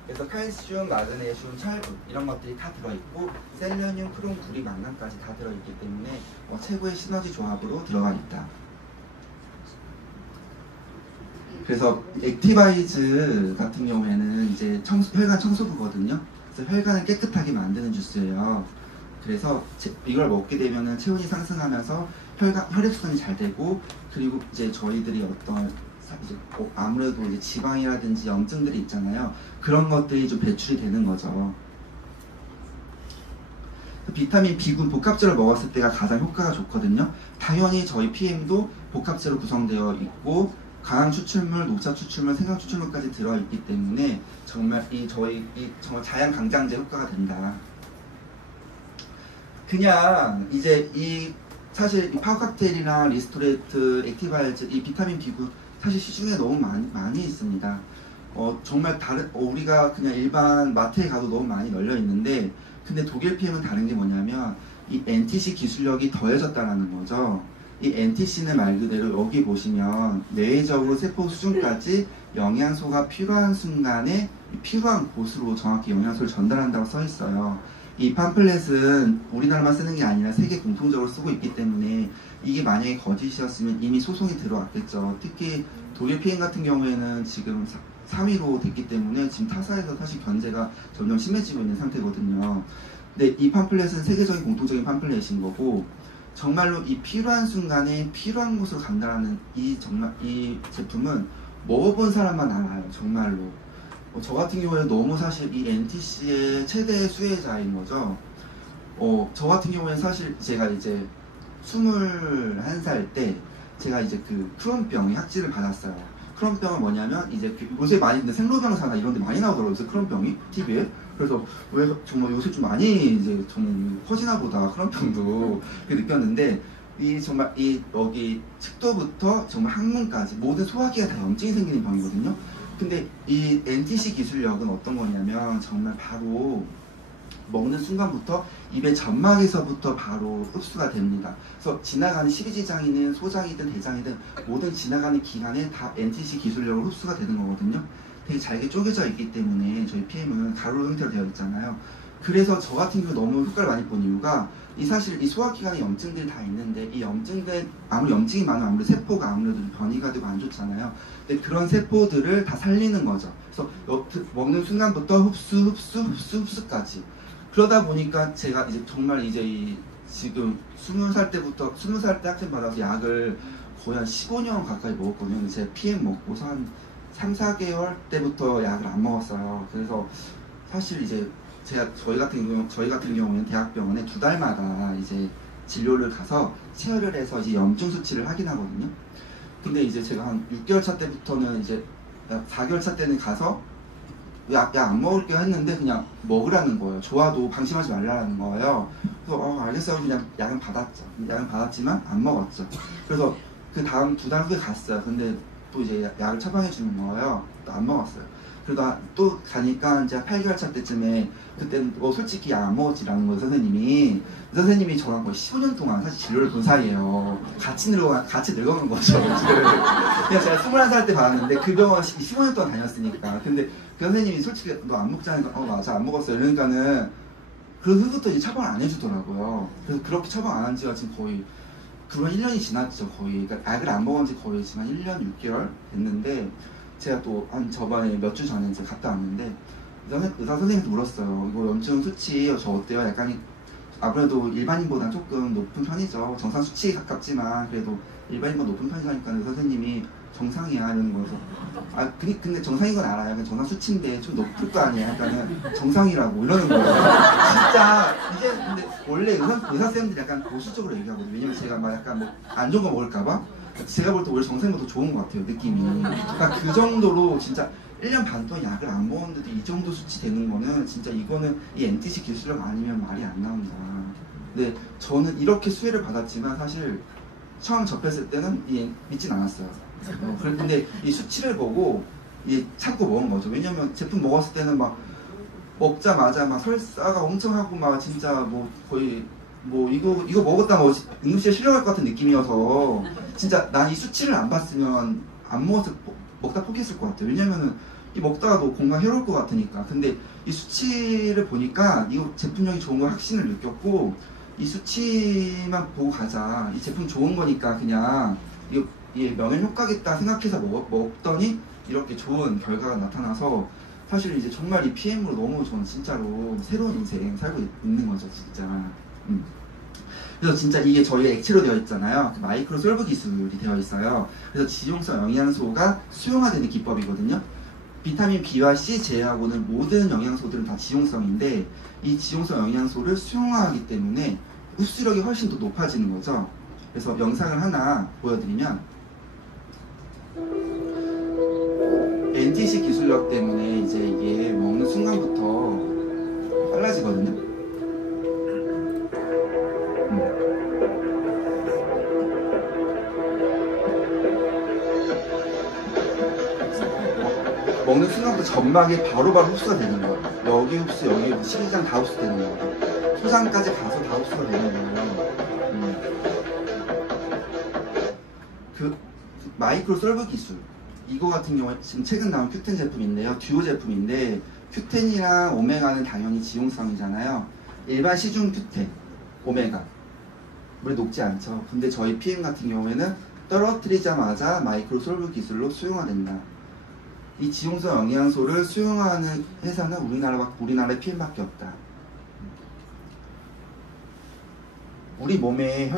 그래서 칼슘, 마그네슘, 철분 이런 것들이 다 들어있고 셀레늄, 크롬, 구리, 망간까지 다 들어있기 때문에 최고의 시너지 조합으로 들어가 있다. 그래서 액티바이즈 같은 경우에는 이제 혈관 청소부거든요. 그래서 혈관을 깨끗하게 만드는 주스예요. 그래서 이걸 먹게 되면은 체온이 상승하면서 혈액순환이 잘 되고, 그리고 이제 저희들이 어떤 이제 아무래도 이제 지방이라든지 염증들이 있잖아요. 그런 것들이 좀 배출이 되는 거죠. 비타민 B군 복합제로 먹었을 때가 가장 효과가 좋거든요. 당연히 저희 PM도 복합제로 구성되어 있고 강황 추출물, 녹차 추출물, 생강 추출물까지 들어있기 때문에 정말 정말 자양 강장제 효과가 된다. 그냥 이제 사실 이 파워 칵테일이나 리스토레이트, 액티바이즈, 이 비타민 B군 사실 시중에 너무 많이 있습니다. 정말 우리가 그냥 일반 마트에 가도 너무 많이 널려 있는데, 근데 독일 PM은 다른 게 뭐냐면 이 NTC 기술력이 더해졌다는 거죠. 이 NTC는 말 그대로 여기 보시면 뇌적으로 세포 수준까지 영양소가 필요한 순간에 필요한 곳으로 정확히 영양소를 전달한다고 써 있어요. 이 팜플렛은 우리나라만 쓰는 게 아니라 세계 공통적으로 쓰고 있기 때문에 이게 만약에 거짓이었으면 이미 소송이 들어왔겠죠. 특히 독일 PM 같은 경우에는 지금 3위로 됐기 때문에 지금 타사에서 사실 견제가 점점 심해지고 있는 상태거든요. 근데 이 팜플렛은 세계적인 공통적인 팜플렛인 거고, 정말로 이 필요한 순간에 필요한 곳으로 간다라는 이 제품은 먹어본 사람만 알아요. 정말로. 저 같은 경우에는 너무 사실 이 NTC의 최대 수혜자인 거죠. 저 같은 경우에는 사실 제가 이제 21살 때 제가 이제 그 크론병의 확진을 받았어요. 크론병은 뭐냐면 이제 요새 많이 근데 생로병사나 이런 데 많이 나오더라고요. 그래서 크론병이 TV에. 그래서 왜 정말 요새 좀 많이 이제 좀 퍼지나 보다 크론병도 그렇게 느꼈는데, 정말 여기 척도부터 정말 항문까지 모든 소화기가 다 염증이 생기는 병이거든요. 근데 이 NTC 기술력은 어떤 거냐면 정말 바로 먹는 순간부터 입의 점막에서부터 바로 흡수가 됩니다. 그래서 지나가는 십이지장이든 소장이든 대장이든 모든 지나가는 기관에 다 NTC 기술력으로 흡수가 되는 거거든요. 되게 잘게 쪼개져 있기 때문에 저희 PM은 가루 형태로 되어 있잖아요. 그래서 저 같은 경우 너무 효과를 많이 본 이유가 사실 이 소화기관에 염증들이 다 있는데, 이 염증들 아무리 염증이 많으면 아무래도 세포가 아무래도 변이가 되고 안 좋잖아요. 근데 그런 세포들을 다 살리는 거죠. 그래서 먹는 순간부터 흡수까지. 그러다 보니까 제가 이제 정말 이제 지금 20살 때 학생 받아서 약을 거의 한 15년 가까이 먹었거든요. 제가 PM 먹고서 한 3, 4개월 때부터 약을 안 먹었어요. 그래서 사실 이제 저희 같은 경우는 대학병원에 2달마다 이제 진료를 가서 체열을 해서 이제 염증 수치를 확인하거든요. 근데 이제 제가 한 6개월 차 때부터는 이제 4개월 차 때는 가서 약 안 먹을게요 했는데 그냥 먹으라는 거예요. 좋아도 방심하지 말라는 거예요. 그래서 알겠어요. 그냥 약은 받았죠. 약은 받았지만 안 먹었죠. 그래서 그 다음 2달 후에 갔어요. 근데 또 이제 약을 처방해 주는 거예요. 또 안 먹었어요. 그러다 또 가니까 이제 8개월 차 때쯤에, 그때는 솔직히 약 안 먹었지라는 거예요. 선생님이 저랑 거의 15년 동안 사실 진료를 본 사이예요. 같이 늙어간 거죠. 그냥 제가 21살 때 받았는데 그 병원 15년 동안 다녔으니까. 근데 그 선생님이 솔직히 너 안 먹자니까 맞아 안 먹었어요. 그러니까는 그 후부터 이제 처방을 안 해주더라고요. 그래서 그렇게 처방 안 한 지가 지금 거의 그런 1년이 지났죠. 거의. 그러니까 약을 안 먹은 지 거의 지금 1년 6개월 됐는데, 제가 또 저번에 몇 주 전에 이제 갔다 왔는데 의사 선생님한테 물었어요. 이거 염증 수치 저 어때요? 약간 아무래도 일반인보다 조금 높은 편이죠. 정상 수치에 가깝지만 그래도 일반인보다 높은 편이라니까 의사 선생님이 정상이야 이러는 거여서 근데 정상인 건 알아요. 정상 수치인데 좀 높을 거 아니야. 그러니까는 정상이라고 이러는 거예요. 진짜 이게 근데 원래 의사쌤들이 약간 보수적으로 얘기하거든요. 왜냐면 제가 막 약간 뭐 안 좋은 거 먹을까봐. 제가 볼 때 오히려 정상보다 좋은 것 같아요, 느낌이. 그러니까 그 정도로 진짜 1년 반 동안 약을 안 먹었는데도 이 정도 수치 되는 거는 진짜 이거는 이 NTC 기술력 아니면 말이 안 나온다. 근데 저는 이렇게 수혜를 받았지만 사실 처음 접했을 때는 믿진 않았어요. 근데 이 수치를 보고 참고 먹은 거죠. 왜냐면 제품 먹었을 때는 막 먹자마자 막 설사가 엄청 하고 막 진짜 뭐 거의 뭐 이거 먹었다 뭐 응급실에 실려갈 것 같은 느낌이어서 진짜 난 이 수치를 안 봤으면 안 먹다 포기했을 것 같아요. 왜냐면은 이 먹다가도 건강 해로울 것 같으니까. 근데 이 수치를 보니까 이거 제품력이 좋은 걸 확신을 느꼈고, 이 수치만 보고 가자, 이 제품 좋은 거니까 그냥 이게 명현 효과겠다 생각해서 먹더니 이렇게 좋은 결과가 나타나서 사실 이제 정말 이 PM으로 너무 저는 진짜로 새로운 인생 살고 있는 거죠, 진짜. 그래서 진짜 이게 저희 액체로 되어 있잖아요. 마이크로 솔브 기술이 되어 있어요. 그래서 지용성 영양소가 수용화되는 기법이거든요. 비타민 B와 C 제외하고는 모든 영양소들은 다 지용성인데, 이 지용성 영양소를 수용화하기 때문에 흡수력이 훨씬 더 높아지는 거죠. 그래서 영상을 하나 보여드리면, NTC 기술력 때문에 이제 이게 먹는 순간부터 빨라지거든요. 먹는 순간부터 점막에 바로바로 흡수가 되는 거예요. 여기 흡수, 여기 흡수, 식이장 다 흡수되는 거예요. 소장까지 가서 다 흡수가 되는 거예요. 그 마이크로 솔브 기술, 이거 같은 경우에 지금 최근 나온 큐텐 제품인데요. 듀오 제품인데, 큐텐이랑 오메가는 당연히 지용성이잖아요. 일반 시중 큐텐, 오메가 물에 녹지 않죠. 근데 저희 PM 같은 경우에는 떨어뜨리자마자 마이크로 솔브 기술로 수용화된다. 이 지용성 영양소를 수용하는 회사는 우리나라의 PM밖에 없다. 우리 몸의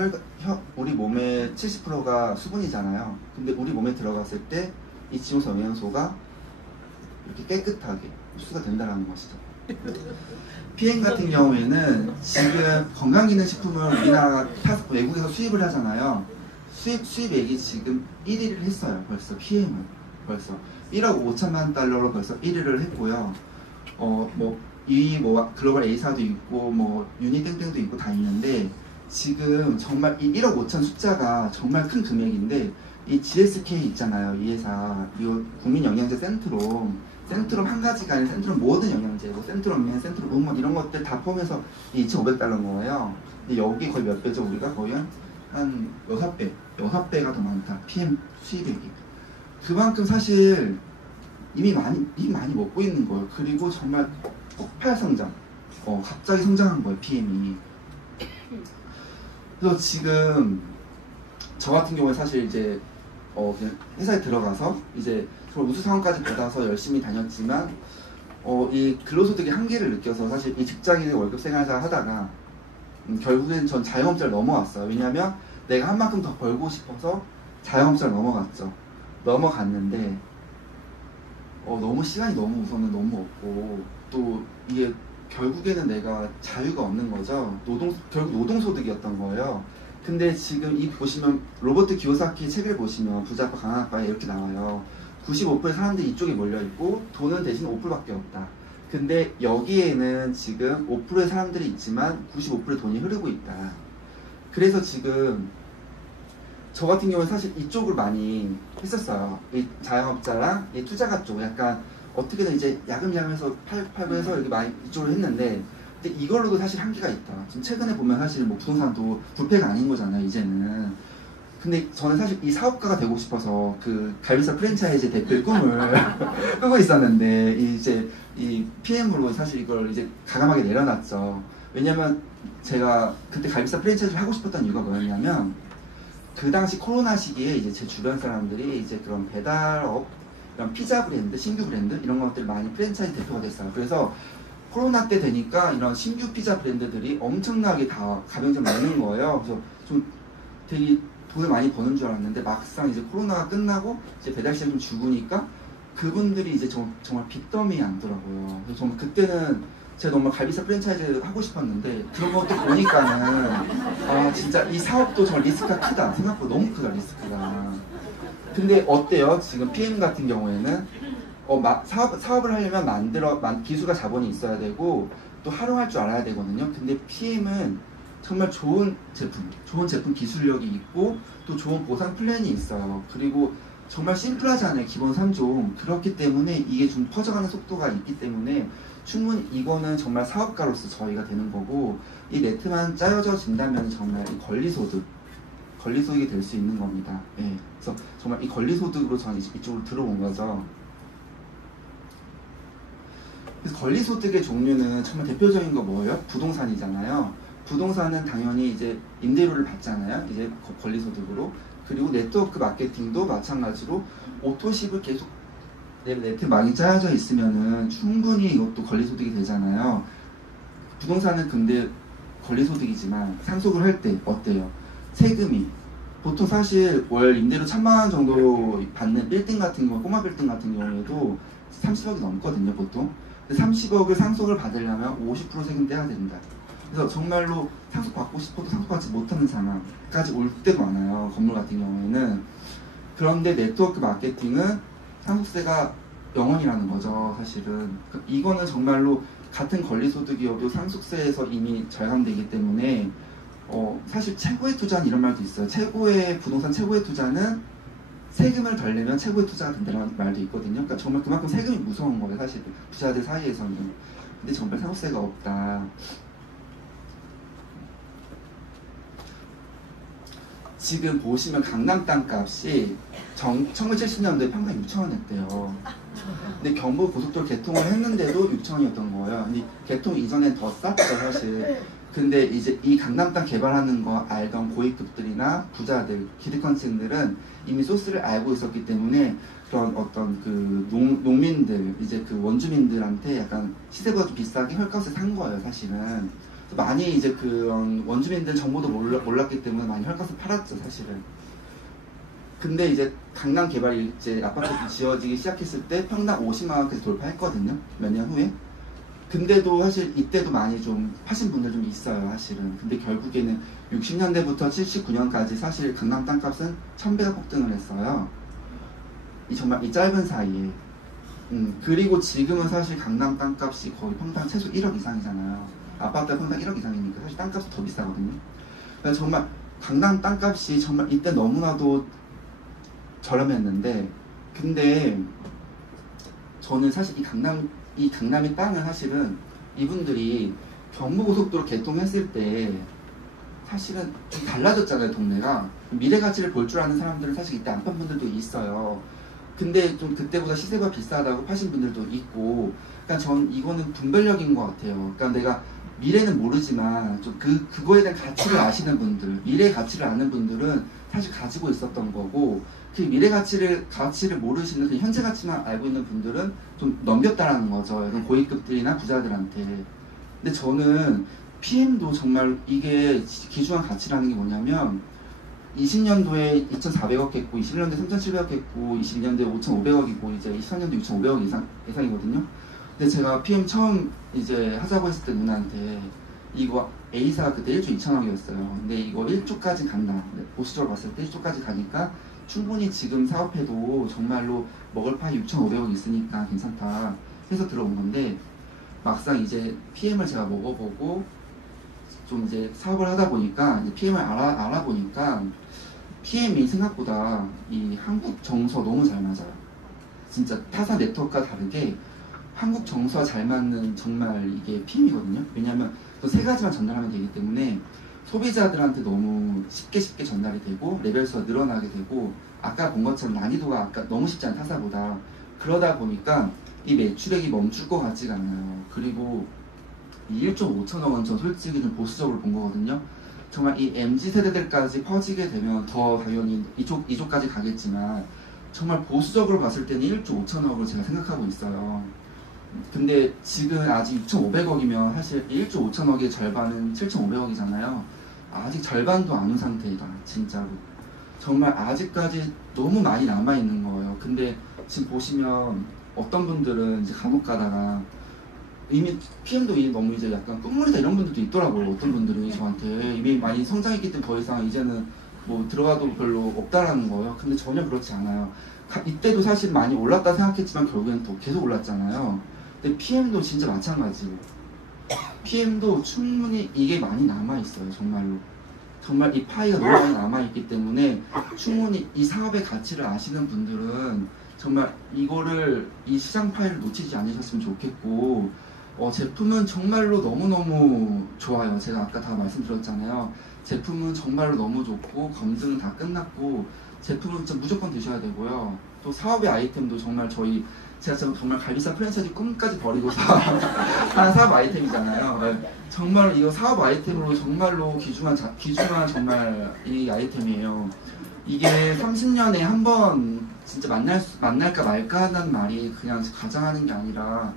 우리 몸의 70%가 수분이잖아요. 근데 우리 몸에 들어갔을 때 이 지용성 영양소가 이렇게 깨끗하게 흡수가 된다는 것이죠. PM 같은 경우에는 지금 건강기능식품을 우리나라가 외국에서 수입을 하잖아요. 수입액이 지금 1위를 했어요. 벌써 PM은 벌써 1억 5천만 달러로 벌써 1위를 했고요. 글로벌 A사도 있고 유니땡땡도 있고 다 있는데, 지금 정말 이 1억 5천 숫자가 정말 큰 금액인데, 이 GSK 있잖아요. 이 회사, 이 국민영양제 센트롬 한 가지가 아니라 센트롬 모든 영양제, 센트롬맨, 센트롬 우먼 이런 것들 다 포함해서 2,500달러인 거예요. 근데 여기 거의 몇 배죠? 우리가 거의 한 6배가 더 많다. PM 수입액이. 그만큼 사실 이미 많이 먹고 있는 거예요. 그리고 정말 폭발 성장, 갑자기 성장한 거예요, PM이. 그래서 지금 저 같은 경우에 사실 이제 그냥 회사에 들어가서 이제 우수 사원까지 받아서 열심히 다녔지만, 이 근로소득의 한계를 느껴서 사실 이 직장인의 월급 생활을 하다가 결국엔 전 자영업자를 넘어왔어요. 왜냐면 내가 한 만큼 더 벌고 싶어서 자영업자를 넘어갔는데 너무 시간이 너무 우선은 너무 없고, 또 이게 결국에는 내가 자유가 없는 거죠. 결국 노동소득이었던 거예요. 근데 지금 이 보시면 로버트 기요사키 책을 보시면 부자파 가난아빠에 이렇게 나와요. 95%의 사람들이 이쪽에 몰려있고 돈은 대신 5%밖에 없다. 근데 여기에는 지금 5%의 사람들이 있지만 95%의 돈이 흐르고 있다. 그래서 지금 저 같은 경우는 사실 이쪽을 많이 했었어요. 이 자영업자랑 이 투자가 쪽 약간 어떻게든 이제 야금야금해서 팔고 해서 이렇게 많이 이쪽으로 했는데, 근데 이걸로도 사실 한계가 있다. 지금 최근에 보면 사실 부동산도 부패가 아닌 거잖아요, 이제는. 근데 저는 사실 이 사업가가 되고 싶어서 그 갈비살 프랜차이즈 대표의 꿈을 꾸고 있었는데, 이제 이 PM으로 사실 이걸 이제 가감하게 내려놨죠. 왜냐면 제가 그때 갈비살 프랜차이즈를 하고 싶었던 이유가 뭐였냐면, 그 당시 코로나 시기에 이제 제 주변 사람들이 이제 그런 배달업, 이런 피자 브랜드, 신규 브랜드 이런 것들 많이 프랜차이즈 대표가 됐어요. 그래서 코로나 때 되니까 이런 신규 피자 브랜드들이 엄청나게 다 가맹점 많은 거예요. 그래서 좀 되게 돈을 많이 버는 줄 알았는데, 막상 이제 코로나가 끝나고 이제 배달 시장이 좀 죽으니까 그분들이 이제 정말 빚더미에 앉더라고요. 그래서 정말 그때는 제가 정말 갈비살 프랜차이즈 하고 싶었는데, 그런 것도 보니까는 진짜 이 사업도 정말 리스크가 크다. 생각보다 너무 크다, 리스크가. 근데 어때요? 지금 PM 같은 경우에는 사업을 하려면 기술과 자본이 있어야 되고 또 활용할 줄 알아야 되거든요. 근데 PM은 정말 좋은 제품 기술력이 있고 또 좋은 보상 플랜이 있어요. 그리고 정말 심플하잖아요. 기본 3종. 그렇기 때문에 이게 좀 퍼져가는 속도가 있기 때문에 충분히 이거는 정말 사업가로서 저희가 되는 거고, 이 네트만 짜여져 진다면 정말 이 권리소득이 될 수 있는 겁니다. 예. 그래서 정말 이 권리소득으로 저는 이쪽으로 들어온 거죠. 그래서 권리소득의 종류는 정말 대표적인 거 뭐예요? 부동산이잖아요. 부동산은 당연히 이제 임대료를 받잖아요. 이제 권리소득으로. 그리고 네트워크 마케팅도 마찬가지로 오토십을 계속 네트 많이 짜여져 있으면은 충분히 이것도 권리소득이 되잖아요. 부동산은 근데 권리소득이지만 상속을 할 때 어때요? 세금이 보통 사실 월 임대료 1,000만 원 정도 받는 빌딩 같은 경우, 꼬마 빌딩 같은 경우에도 30억이 넘거든요, 보통. 근데 30억을 상속을 받으려면 50% 세금 떼야 된다. 그래서 정말로 상속받고 싶어도 상속받지 못하는 상황까지 올 때도 많아요, 건물 같은 경우에는. 그런데 네트워크 마케팅은 상속세가 0원이라는 거죠, 사실은. 이거는 정말로 같은 권리소득이어도 상속세에서 이미 절감되기 때문에 사실 최고의 투자는 이런 말도 있어요. 부동산 최고의 투자는 세금을 덜 내면 최고의 투자가 된다는 말도 있거든요. 그러니까 정말 그만큼 세금이 무서운 거예요, 사실 부자들 사이에서는. 근데 정말 상속세가 없다. 지금 보시면 강남 땅값이 1970년도에 평당 6,000원이었대요. 근데 경부 고속도로 개통을 했는데도 6,000원이었던 거예요. 근데 개통 이전엔 더 쌌죠, 사실. 근데 이제 이 강남 땅 개발하는 거 알던 고위급들이나 부자들, 기득권층들은 이미 소스를 알고 있었기 때문에 그런 어떤 그 농민들, 이제 그 원주민들한테 약간 시세보다 좀 비싸게 헐값을 산 거예요, 사실은. 많이 이제 그런 원주민들 정보도 몰랐기 때문에 많이 헐값을 팔았죠, 사실은. 근데 이제 강남 개발이 이제 아파트가 지어지기 시작했을 때 평당 50만 원까지 돌파했거든요, 몇 년 후에. 근데도 사실 이때도 많이 좀 파신 분들 좀 있어요, 사실은. 근데 결국에는 60년대부터 79년까지 사실 강남 땅값은 1000배가 폭등을 했어요. 정말 이 짧은 사이에. 그리고 지금은 사실 강남 땅값이 거의 평당 최소 1억 이상이잖아요. 아파트가 평당 1억 이상이니까 사실 땅값이 더 비싸거든요. 그래서 정말 강남 땅값이 정말 이때 너무나도 저렴했는데, 근데 저는 사실 이 강남의 땅은 사실은 이분들이 경부고속도로 개통했을 때 사실은 좀 달라졌잖아요, 동네가. 미래 가치를 볼 줄 아는 사람들은 사실 이때 안 판 분들도 있어요. 근데 좀 그때보다 시세가 비싸다고 파신 분들도 있고, 그러니까 전 이거는 분별력인 것 같아요. 그러니까 내가 미래는 모르지만 좀 그거에 대한 가치를 아시는 분들, 미래 가치를 아는 분들은 사실 가지고 있었던 거고, 그 미래 가치를 모르시는 그 현재 가치만 알고 있는 분들은 좀 넘겼다라는 거죠. 고위급들이나 부자들한테. 근데 저는 PM도 정말 이게 귀중한 가치라는 게 뭐냐면 20년도에 2,400억 했고 21년도에 3,700억 했고 22년도에 5,500억이고 이제 24년도에 6,500억 이상이거든요. 근데 제가 PM 처음 이제 하자고 했을 때 누나한테 이거 A사 그때 1조 2천억이었어요. 근데 이거 1조까지 간다. 보수적으로 봤을 때 1조까지 가니까 충분히 지금 사업해도 정말로 먹을 파이 6,500억 있으니까 괜찮다 해서 들어온 건데, 막상 이제 PM을 제가 먹어보고 좀 이제 사업을 하다 보니까 이제 PM을 알아보니까 PM이 생각보다 이 한국 정서 너무 잘 맞아요. 진짜 타사 네트워크와 다르게 한국 정서와 잘 맞는 정말 이게 PM이거든요. 왜냐하면 그 세 가지만 전달하면 되기 때문에 소비자들한테 너무 쉽게 전달이 되고 레벨수가 늘어나게 되고, 아까 본 것처럼 난이도가 아까 너무 쉽지 않은 타사보다. 그러다 보니까 이 매출액이 멈출 것 같지가 않아요. 그리고 이 1조 5천억 원 전 솔직히 좀 보수적으로 본 거거든요. 정말 이 MZ 세대들까지 퍼지게 되면 더 당연히 이쪽까지 가겠지만, 정말 보수적으로 봤을 때는 1조 5천억을 제가 생각하고 있어요. 근데 지금 아직 6,500억이면 사실 1조 5천억의 절반은 7,500억이잖아요. 아직 절반도 안 온 상태이다, 진짜로. 정말 아직까지 너무 많이 남아있는 거예요. 근데 지금 보시면 어떤 분들은 이제 간혹 가다가 이미 PM도 너무 이제 약간 끝물이다 이런 분들도 있더라고요. 어떤 분들이 저한테 이미 많이 성장했기 때문에 더 이상 이제는 뭐 들어가도 별로 없다라는 거예요. 근데 전혀 그렇지 않아요. 이때도 사실 많이 올랐다 생각했지만 결국엔 또 계속 올랐잖아요. 근데 PM도 진짜 마찬가지고, PM도 충분히 이게 많이 남아있어요, 정말로. 정말 이 파이가 너무 많이 남아있기 때문에 충분히 이 사업의 가치를 아시는 분들은 정말 이거를 이 시장 파이를 놓치지 않으셨으면 좋겠고 제품은 정말로 너무너무 좋아요. 제가 아까 다 말씀드렸잖아요. 제품은 정말로 너무 좋고 검증은 다 끝났고 제품은 진짜 무조건 드셔야 되고요. 또 사업의 아이템도 정말 제가 정말 갈비살 프랜차이즈 꿈까지 버리고서 하는 사업 아이템이잖아요. 네. 정말 이거 사업 아이템으로 정말로 귀중한 정말 이 아이템이에요. 이게 30년에 한 번 진짜 만날까 말까 하는 말이 그냥 가장하는 게 아니라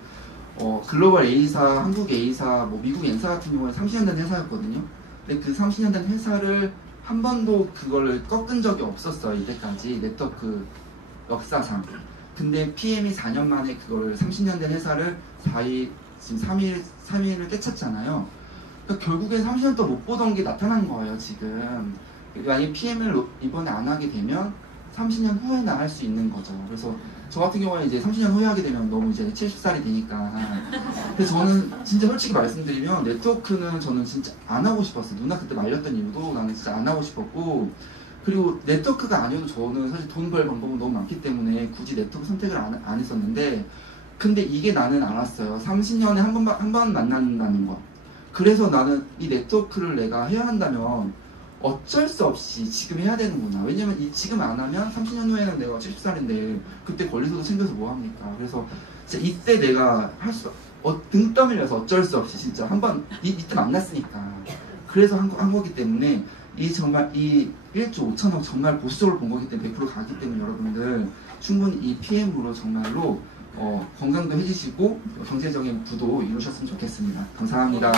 글로벌 A사, 한국 A사, 뭐 미국 N사 같은 경우에 30년 된 회사였거든요. 근데 그 30년 된 회사를 한 번도 그거를 꺾은 적이 없었어요. 이때까지 네트워크 역사상. 근데 PM이 4년 만에 그거를 30년 된 회사를 지금 3일을 깨쳤잖아요. 그러니까 결국에 30년 동안 못 보던 게 나타난 거예요, 지금. 만약에 PM을 이번에 안 하게 되면 30년 후에나 할 수 있는 거죠. 그래서 저 같은 경우에 이제 30년 후에 하게 되면 너무 이제 70살이 되니까. 근데 저는 진짜 솔직히 말씀드리면 네트워크는 저는 진짜 안 하고 싶었어요. 누나 그때 말렸던 이유도 나는 진짜 안 하고 싶었고, 그리고 네트워크가 아니어도 저는 사실 돈 벌 방법은 너무 많기 때문에 굳이 네트워크 선택을 안 했었는데, 근데 이게 나는 알았어요. 30년에 한 번 만난다는 거. 그래서 나는 이 네트워크를 내가 해야 한다면 어쩔 수 없이 지금 해야 되는구나. 왜냐면 지금 안 하면 30년 후에는 내가 70살인데 그때 권리소득 챙겨서 뭐 합니까? 그래서 진짜 이때 내가 등 떠밀려서 어쩔 수 없이 진짜 한번 이때 만났으니까. 그래서 한 거기 때문에 정말 이 1조 5천억 정말 보수적으로 본 거기 때문에 100% 가기 때문에 여러분들 충분히 이 PM으로 정말로 건강도 해주시고 경제적인 부도 이루셨으면 좋겠습니다. 감사합니다.